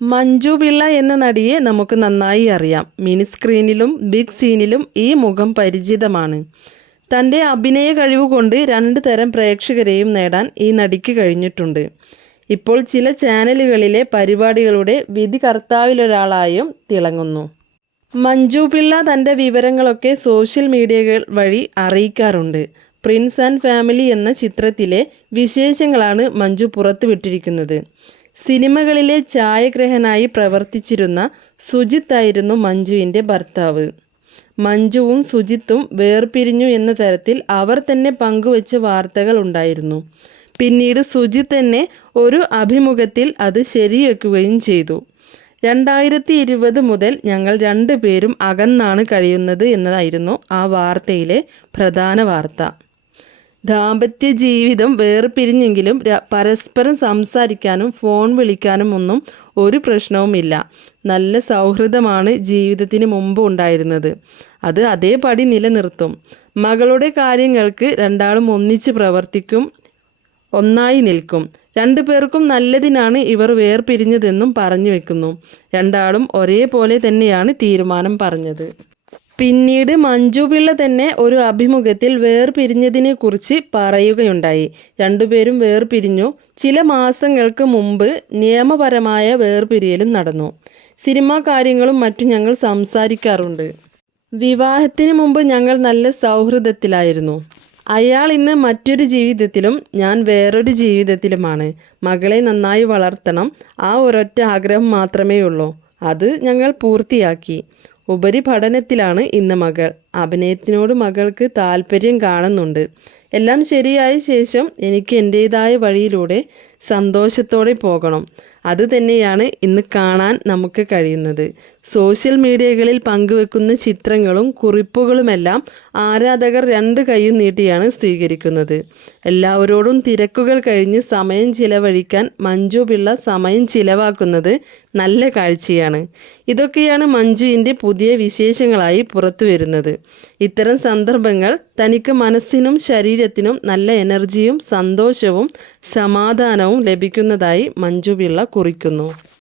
മഞ്ജു പിള്ള എന്ന നടിയെ നമുക്ക് നന്നായി അറിയാം. മിനി സ്ക്രീനിലും ബിഗ് സീനിലും ഈ മുഖം പരിചിതമാണ്. തന്റെ അഭിനയ കഴിവ് കൊണ്ട് രണ്ട് തരം പ്രേക്ഷകരെയും നേടാൻ ഈ നടിക്ക് കഴിഞ്ഞിട്ടുണ്ട്. ഇപ്പോൾ ചില ചാനലുകളിലെ പരിപാടികളുടെ വിധി കർത്താവിലൊരാളായും തിളങ്ങുന്നു. മഞ്ജു പിള്ള തന്റെ വിവരങ്ങളൊക്കെ സോഷ്യൽ മീഡിയകൾ വഴി അറിയിക്കാറുണ്ട്. പ്രിൻസ് ആൻഡ് ഫാമിലി എന്ന ചിത്രത്തിലെ വിശേഷങ്ങളാണ് മഞ്ജു പുറത്തുവിട്ടിരിക്കുന്നത്. സിനിമകളിലെ ഛായഗ്രഹനായി പ്രവർത്തിച്ചിരുന്ന സുജിത്ത് ആയിരുന്നു മഞ്ജുവിന്റെ ഭർത്താവ്. മഞ്ജുവും സുജിത്തും വേർപിരിഞ്ഞു എന്ന തരത്തിൽ അവർ തന്നെ പങ്കുവച്ച വാർത്തകൾ ഉണ്ടായിരുന്നു. പിന്നീട് സുജിത്ത് തന്നെ ഒരു അഭിമുഖത്തിൽ അത് ശരിവെക്കുകയും ചെയ്തു. രണ്ടായിരത്തി ഇരുപത് മുതൽ ഞങ്ങൾ രണ്ടുപേരും അകന്നാണ് കഴിയുന്നത് എന്നതായിരുന്നു ആ വാർത്തയിലെ പ്രധാന വാർത്ത. ദാമ്പത്യ ജീവിതം വേർപിരിഞ്ഞെങ്കിലും പരസ്പരം സംസാരിക്കാനും ഫോൺ വിളിക്കാനും ഒന്നും ഒരു പ്രശ്നവുമില്ല. നല്ല സൗഹൃദമാണ് ജീവിതത്തിന് മുമ്പ് ഉണ്ടായിരുന്നത്. അത് അതേപടി നിലനിർത്തും. മകളുടെ കാര്യങ്ങൾക്ക് രണ്ടാളും ഒന്നിച്ച് പ്രവർത്തിക്കും ഒന്നായി നിൽക്കും. രണ്ടു പേർക്കും നല്ലതിനാണ് ഇവർ വേർപിരിഞ്ഞതെന്നും പറഞ്ഞു വെക്കുന്നു. രണ്ടാളും ഒരേപോലെ തന്നെയാണ് തീരുമാനം പറഞ്ഞത്. പിന്നീട് മഞ്ജു പിള്ള തന്നെ ഒരു അഭിമുഖത്തിൽ വേർപിരിഞ്ഞതിനെ കുറിച്ച് പറയുകയുണ്ടായി. രണ്ടുപേരും വേർപിരിഞ്ഞു. ചില മാസങ്ങൾക്ക് മുമ്പ് നിയമപരമായ വേർപിരിയലും നടന്നു. സിനിമാ കാര്യങ്ങളും മറ്റു ഞങ്ങൾ സംസാരിക്കാറുണ്ട്. വിവാഹത്തിന് മുമ്പ് ഞങ്ങൾ നല്ല സൗഹൃദത്തിലായിരുന്നു. അയാൾ ഇന്ന് മറ്റൊരു ജീവിതത്തിലും ഞാൻ വേറൊരു ജീവിതത്തിലുമാണ്. മകളെ നന്നായി വളർത്തണം. ആ ഒരൊറ്റ ആഗ്രഹം മാത്രമേ ഉള്ളൂ അത് ഞങ്ങൾ പൂർത്തിയാക്കി. ഉപരിപഠനത്തിലാണ് ഇന്ന് മകൾ. അഭിനയത്തിനോട് മകൾക്ക് താല്പര്യം കാണുന്നുണ്ട്. എല്ലാം ശരിയായ ശേഷം എനിക്ക് എന്റേതായ വഴിയിലൂടെ സന്തോഷത്തോടെ പോകണം. അത് തന്നെയാണ് ഇന്ന് കാണാൻ നമുക്ക് കഴിയുന്നത്. സോഷ്യൽ മീഡിയകളിൽ പങ്കുവെക്കുന്ന ചിത്രങ്ങളും കുറിപ്പുകളുമെല്ലാം ആരാധകർ രണ്ട് കൈയും നീട്ടിയാണ് സ്വീകരിക്കുന്നത്. എല്ലാവരോടും തിരക്കുകൾ കഴിഞ്ഞ് സമയം ചിലവഴിക്കാൻ മഞ്ജു പിള്ള സമയം ചിലവാക്കുന്നത് നല്ല കാഴ്ചയാണ്. ഇതൊക്കെയാണ് മഞ്ജുവിന്റെ പുതിയ വിശേഷങ്ങളായി പുറത്തു വരുന്നത് ഇത്തരം സന്ദർഭങ്ങൾ തനിക്ക് മനസ്സിനും ശരീരത്തിനും നല്ല എനർജിയും സന്തോഷവും സമാധാനവും ലഭിക്കുന്നതായി മഞ്ജു പിള്ള കുറിക്കുന്നു.